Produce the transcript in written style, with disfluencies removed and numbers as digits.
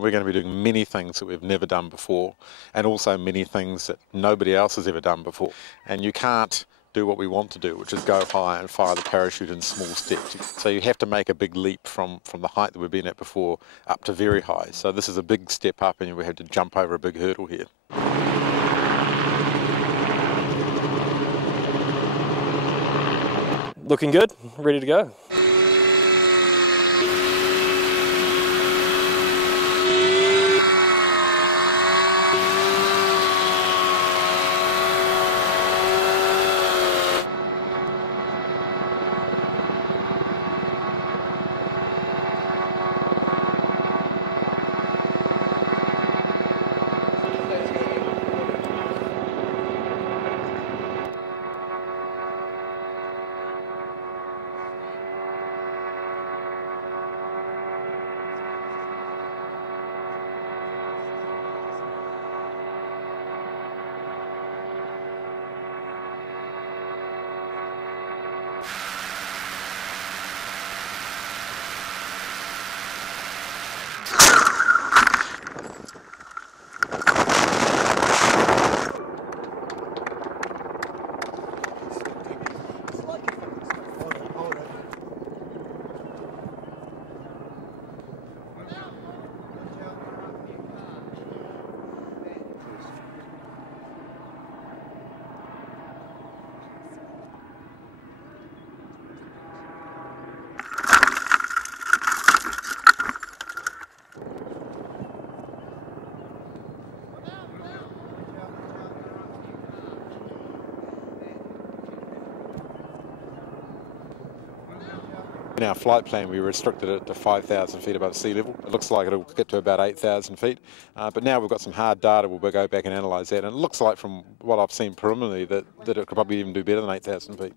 We're going to be doing many things that we've never done before, and also many things that nobody else has ever done before. And you can't do what we want to do, which is go high and fire the parachute in small steps. So you have to make a big leap from the height that we've been at before up to very high. So this is a big step up, and we have to jump over a big hurdle here. Looking good, ready to go. In our flight plan, we restricted it to 5,000 feet above sea level. It looks like it'll get to about 8,000 feet. But now we've got some hard data, we'll go back and analyse that. And it looks like, from what I've seen preliminarily, that it could probably even do better than 8,000 feet.